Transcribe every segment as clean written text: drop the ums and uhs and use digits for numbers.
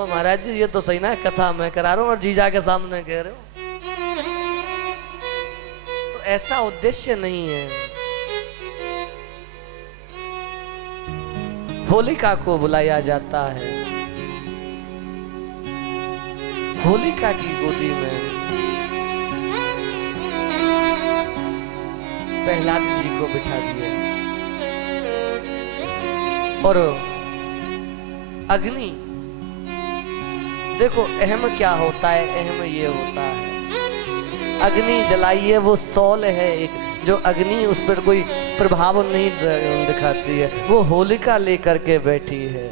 बोलो महाराज जी ये तो सही ना, कथा मैं करा रहा हूँ और जीजा के सामने कह रहे हो, तो ऐसा उद्देश्य नहीं है। होलिका को बुलाया जाता है, होलिका की गोदी में प्रहलाद जी को बिठा दिया और अग्नि, देखो अहम क्या होता है, अहम ये होता है अग्नि जलाइए, वो सौल है एक, जो अग्नि उस पर कोई प्रभाव नहीं दिखाती है, वो होलिका लेकर के बैठी है।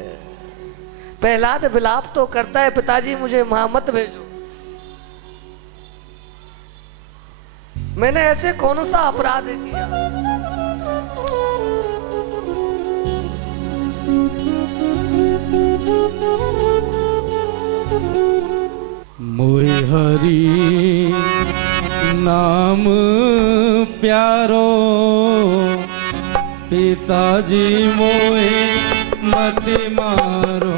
प्रहलाद विलाप तो करता है, पिताजी मुझे वहां मत भेजो, मैंने ऐसे कौन सा अपराध किया। मोहि हरि नाम प्यारो, पिताजी मोहे मत मारो।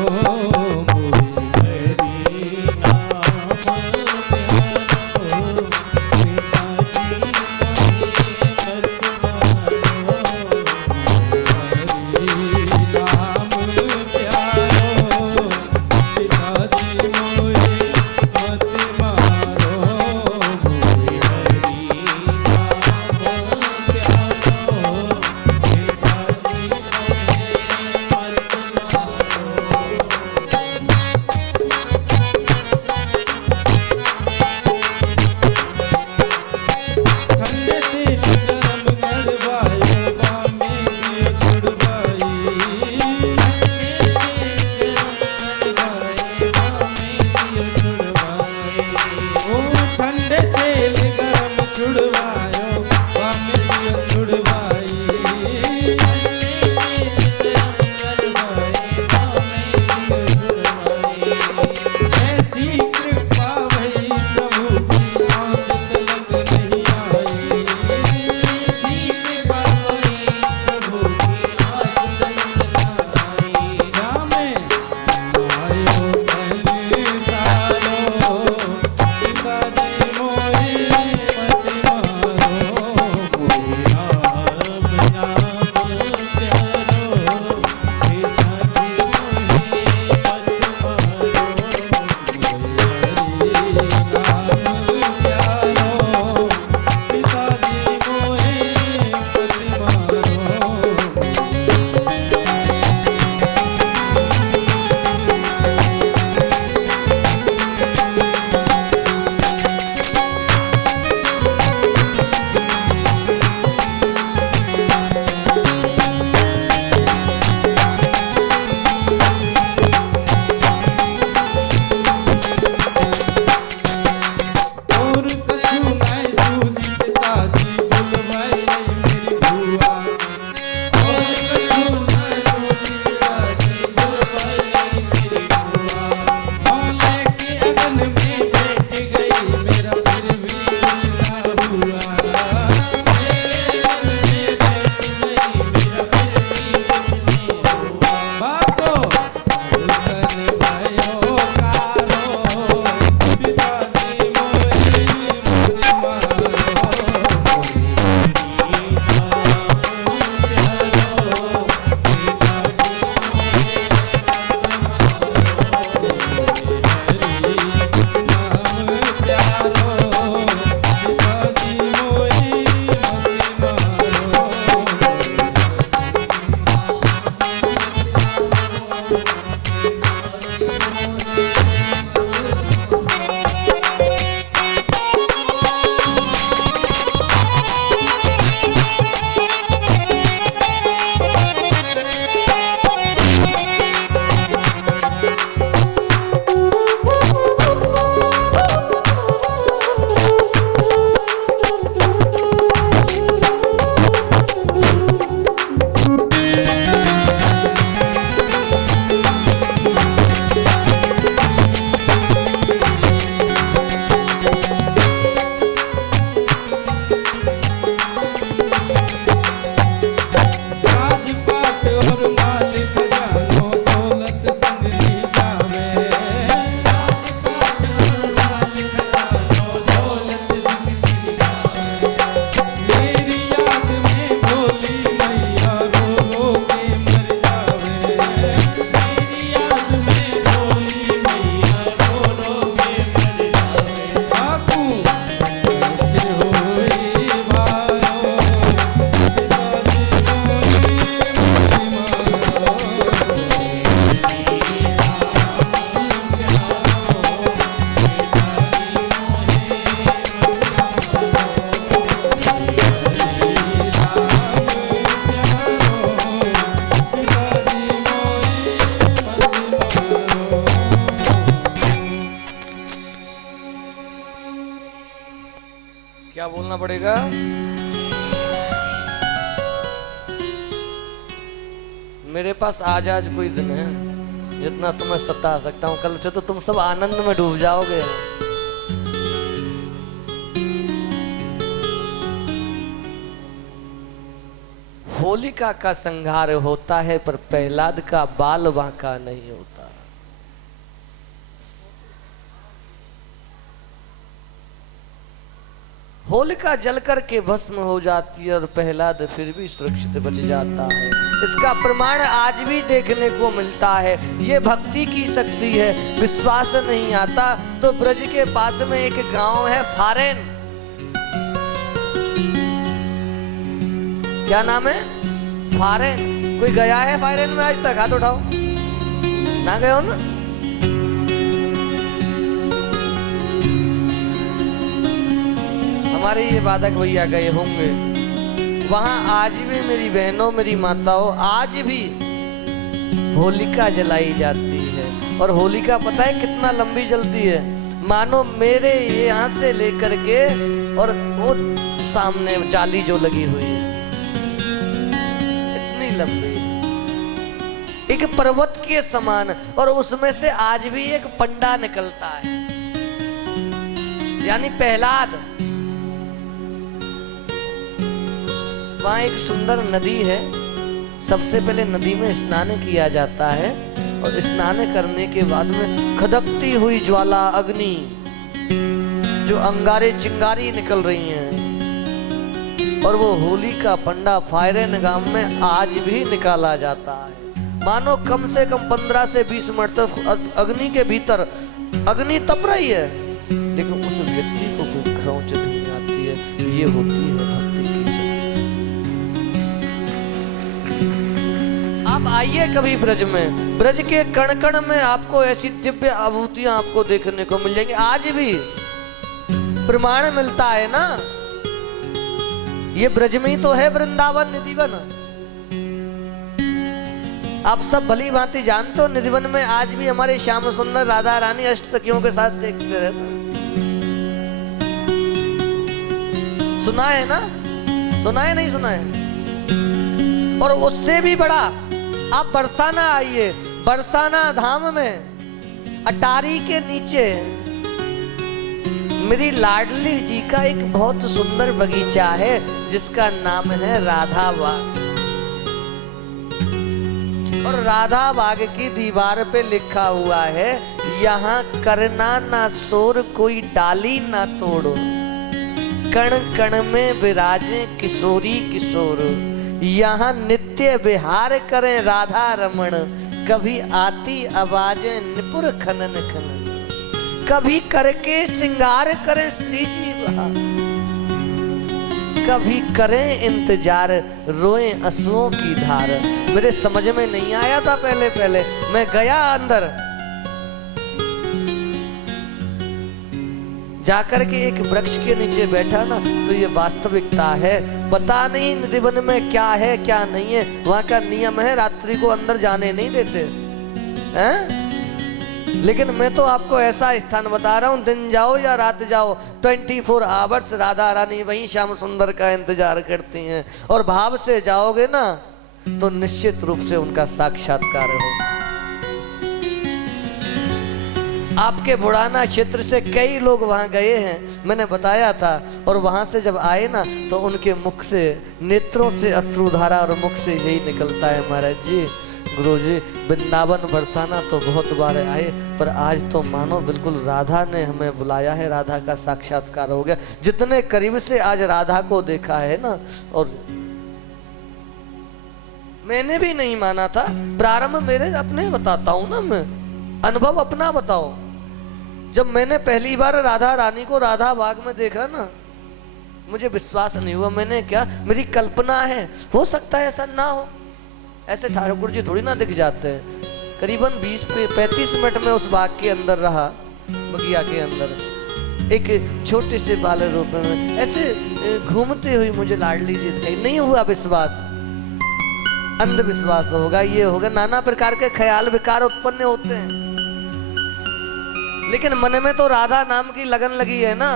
बोलना पड़ेगा। मेरे पास आज कोई दिन है जितना तुम्हें सता सकता हूं, कल से तो तुम सब आनंद में डूब जाओगे। होलिका का संहार होता है पर प्रहलाद का बाल बांका नहीं होता। होलिका जलकर के भस्म हो जाती है और प्रहलाद फिर भी सुरक्षित बच जाता है। इसका प्रमाण आज भी देखने को मिलता है। ये भक्ति की शक्ति है। विश्वास नहीं आता तो ब्रज के पास में एक गांव है फारेन। क्या नाम है? फारेन। कोई गया है फारेन में आज तक? हाथ उठाओ। ना गए हो ना? हमारे ये वादक भैया गए होंगे। वहां आज भी मेरी बहनों, मेरी माताओं, आज भी होलिका जलाई जाती है। और होलिका पता है कितना लंबी जलती है? मानो मेरे यहाँ से लेकर के और वो सामने जाली जो लगी हुई है, इतनी लंबी, एक पर्वत के समान। और उसमें से आज भी एक पंडा निकलता है, यानी प्रहलाद। वहां एक सुंदर नदी है। सबसे पहले नदी में स्नान किया जाता है और स्नान करने के बाद में खदकती हुई ज्वाला, अग्नि, जो अंगारे चिंगारी निकल रही हैं, और वो होली का पंडा फायरेन गांव में आज भी निकाला जाता है। मानो कम से कम 15 से 20 मिनट तक अग्नि के भीतर अग्नि तप रही है, लेकिन उस व्यक्ति को कोई खरोंच नहीं आती है। ये होती है भक्ति की शक्ति। आप आइए कभी ब्रज में, ब्रज के कण कण में आपको ऐसी दिव्य आभूतियां आपको देखने को मिल जाएंगी। आज भी प्रमाण मिलता है ना। ये ब्रज में ही तो है वृंदावन, निधिवन। आप सब भली भांति जानते हो, निधिवन में आज भी हमारे श्याम सुंदर राधा रानी अष्ट सखियों के साथ देखते रहते। सुना है ना? सुना है? नहीं सुना है? और उससे भी बड़ा, आप बरसाना आइए। बरसाना धाम में अटारी के नीचे मेरी लाडली जी का एक बहुत सुंदर बगीचा है, जिसका नाम है राधा बाग। और राधा बाग की दीवार पे लिखा हुआ है, यहाँ करना ना शोर, कोई डाली ना तोड़ो, कण कण में विराजे किशोरी किशोर, यहाँ नित्य विहार करें राधा रमण, कभी आती आवाजें निपुर खनन खनन, कभी करके श्रृंगार करें श्री जी वहाँ, कभी करें इंतजार रोए आंसुओं की धार। मेरे समझ में नहीं आया था पहले मैं गया अंदर, जाकर के एक वृक्ष के नीचे बैठा ना, तो ये वास्तविकता है। पता नहीं निधिवन में क्या है क्या नहीं है। वहां का नियम है रात्रि को अंदर जाने नहीं देते हैं? लेकिन मैं तो आपको ऐसा स्थान बता रहा हूं, दिन जाओ या रात जाओ, 24 आवर्स राधा रानी वहीं श्याम सुंदर का इंतजार करती हैं। और भाव से जाओगे ना तो निश्चित रूप से उनका साक्षात्कार होगा। आपके बुढ़ाना क्षेत्र से कई लोग वहां गए हैं, मैंने बताया था। और वहां से जब आए ना तो उनके मुख से, नेत्रों से अश्रुधारा और मुख से यही निकलता है, महाराज जी, गुरु जी, वृंदावन बरसाना तो बहुत बार आए, पर आज तो मानो बिल्कुल राधा ने हमें बुलाया है, राधा का साक्षात्कार हो गया। जितने करीब से आज राधा को देखा है ना, और मैंने भी नहीं माना था प्रारंभ, मेरे अपने बताता हूं ना, मैं अनुभव अपना बताओ। जब मैंने पहली बार राधा रानी को राधा बाग में देखा ना, मुझे विश्वास नहीं हुआ। मैंने क्या, मेरी कल्पना है, हो सकता है ऐसा ना हो। ऐसे ठाकुर जी थोड़ी ना दिख जाते हैं। करीबन 20-35 मिनट में उस बाग के अंदर रहा, बगिया के अंदर एक छोटे से बाल रूप में ऐसे घूमते हुए मुझे लाडली जी दिखाई। नहीं हुआ विश्वास, अंधविश्वास होगा, ये होगा, नाना प्रकार के ख्याल विकार उत्पन्न होते हैं। लेकिन मन में तो राधा नाम की लगन लगी है ना।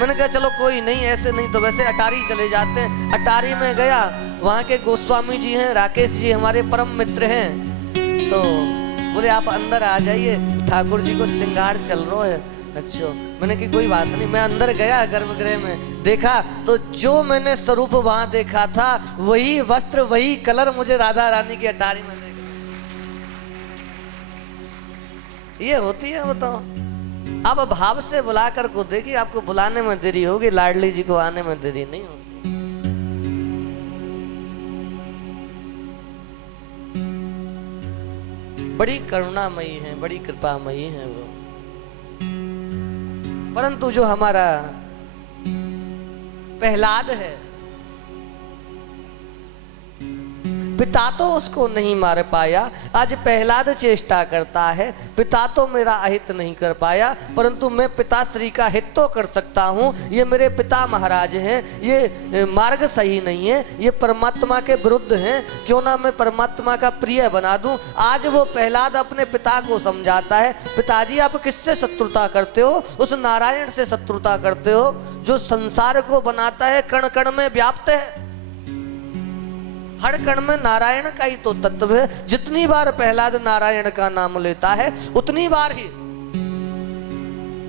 मैंने कहा चलो कोई नहीं, ऐसे नहीं तो वैसे अटारी चले जाते हैं। अटारी में गया, वहाँ के गोस्वामी जी हैं, राकेश जी हमारे परम मित्र हैं, तो बोले आप अंदर आ जाइए, ठाकुर जी को श्रृंगार चल रहा है। अच्छा, मैंने कि कोई बात नहीं। मैं अंदर गया, गर्भगृह में देखा तो जो मैंने स्वरूप वहां देखा था वही वस्त्र वही कलर मुझे राधा रानी की अटारी में देखा। ये होती है, बताओ। अब भाव से बुलाकर को देखिए, आपको बुलाने में देरी होगी, लाडली जी को आने में देरी नहीं होगी। बड़ी करुणामयी है, बड़ी कृपामयी है वो। परंतु जो हमारा प्रहलाद है, पिता तो उसको नहीं मार पाया। आज प्रहलाद चेष्टा करता है, पिता तो मेरा अहित नहीं कर पाया, परंतु मैं पिता श्री का हित तो कर सकता हूँ। ये मेरे पिता महाराज हैं, ये मार्ग सही नहीं है, ये परमात्मा के विरुद्ध हैं, क्यों ना मैं परमात्मा का प्रिय बना दूं। आज वो प्रहलाद अपने पिता को समझाता है, पिताजी आप किससे शत्रुता करते हो? उस नारायण से शत्रुता करते हो जो संसार को बनाता है, कण कण में व्याप्त है। हर कण में नारायण का ही तो तत्व है। जितनी बार प्रहलाद नारायण का नाम लेता है उतनी बार ही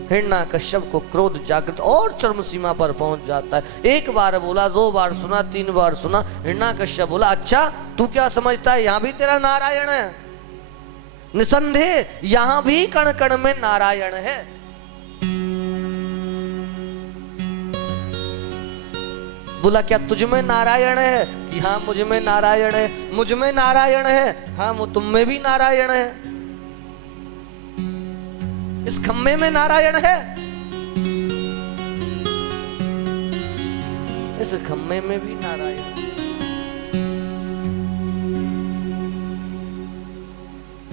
हिरण्यकश्यप को क्रोध जागृत और चरम सीमा पर पहुंच जाता है। एक बार बोला, 2 बार सुना, 3 बार सुना। हिरण्यकश्यप बोला, अच्छा तू क्या समझता है यहां भी तेरा नारायण है? निसंदेह यहां भी कण कण में नारायण है। बोला, क्या तुझ में नारायण है? कि हाँ मुझ में नारायण है। मुझ में नारायण है? हाँ वो तुम में भी नारायण है। इस खम्भे में नारायण है? इस खम्भे में भी नारायण।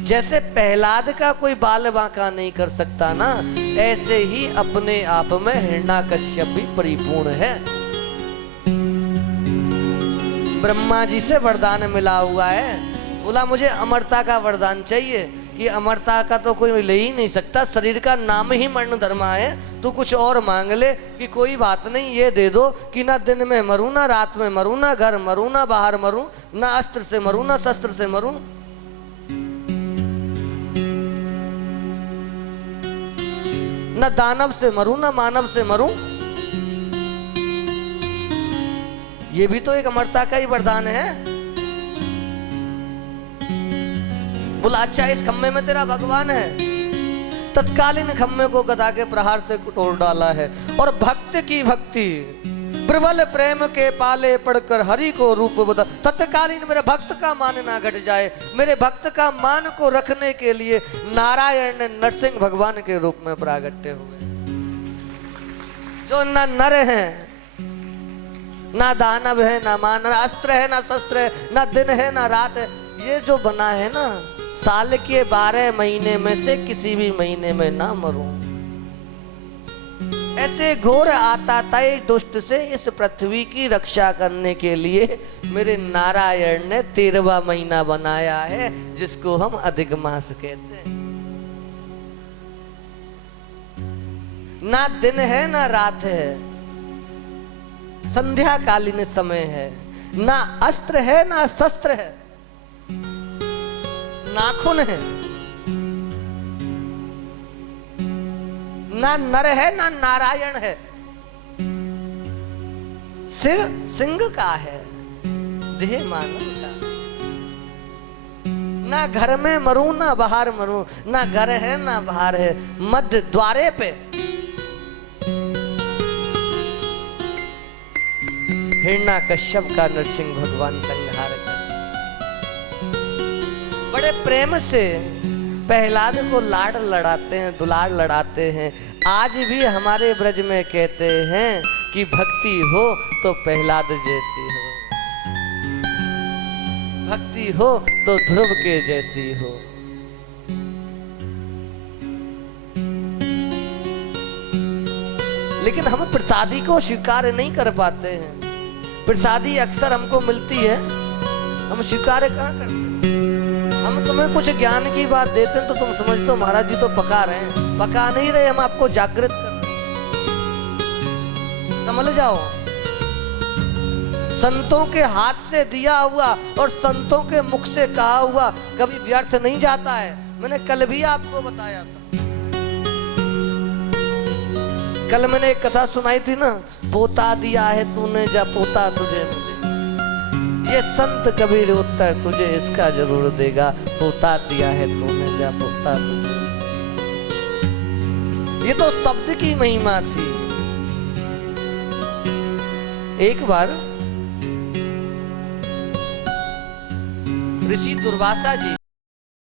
जैसे प्रहलाद का कोई बाल बांका नहीं कर सकता ना, ऐसे ही अपने आप में हिरण्यकश्यप भी परिपूर्ण है। ब्रह्मा जी से वरदान मिला हुआ है। बोला, मुझे अमरता का वरदान चाहिए। कि अमरता का तो कोई ले ही नहीं सकता, शरीर का नाम ही मरण धर्मा है, तू कुछ और मांग ले। कि कोई बात नहीं, ये दे दो कि ना दिन में मरूं, ना रात में मरूं, ना घर मरूं, ना बाहर मरूं, ना अस्त्र से मरूं, ना शस्त्र से मरूं। ना दानव से मरूं, ना मानव से मरूं। ये भी तो एक अमरता का ही वरदान है। बोला, अच्छा इस खम्भे में तेरा भगवान है? तत्कालीन खम्भे को गदा के प्रहार से तोड़ डाला है। और भक्त की भक्ति प्रबल प्रेम के पाले पड़कर हरि को रूप बदल। तत्कालीन मेरे भक्त का मान ना घट जाए, मेरे भक्त का मान को रखने के लिए नारायण ने नरसिंह भगवान के रूप में प्रागट्य हुए, जो ना नर है, ना दानव है, ना मानव, अस्त्र है, ना शस्त्र है, ना दिन है, ना रात है। ये जो बना है ना, साल के 12 महीने में से किसी भी महीने में ना मरूं। ऐसे घोर आताताई दुष्ट से इस पृथ्वी की रक्षा करने के लिए मेरे नारायण ने 13वां महीना बनाया है, जिसको हम अधिक मास कहते हैं। ना दिन है, ना रात है, संध्या कालीन समय है। ना अस्त्र है, ना शस्त्र है, नाखून है, ना नर है, ना नारायण है। सिर सिंह का है, देह मानव का। ना घर में मरूं, ना बाहर मरूं, ना घर है, ना बाहर है, मध्य द्वारे पे हिरण्यकश्यप का नरसिंह भगवान संहार कर बड़े प्रेम से प्रहलाद को लाड लड़ाते हैं, दुलार लड़ाते हैं। आज भी हमारे ब्रज में कहते हैं कि भक्ति हो तो प्रहलाद जैसी हो, भक्ति हो तो ध्रुव के जैसी हो। लेकिन हम प्रसादी को स्वीकार नहीं कर पाते हैं। प्रसादी अक्सर हमको मिलती है, हम स्वीकार कहाँ करते हैं। हम तुम्हें कुछ ज्ञान की बात देते हैं तो तुम समझते हो महाराज जी तो पका रहे हैं। पका नहीं रहे, हम आपको जागृत कर रहे हैं। संभल जाओ। संतों के हाथ से दिया हुआ और संतों के मुख से कहा हुआ कभी व्यर्थ नहीं जाता है। मैंने कल भी आपको बताया था। कल मैंने एक कथा सुनाई थी ना, पोता दिया है तूने जा पोता तुझे मिले। ये संत कबीर उत्तर तुझे इसका जरूर देगा, पोता दिया है तूने जा पोता तुझे। ये तो शब्द की महिमा थी। एक बार ऋषि दुर्वासा जी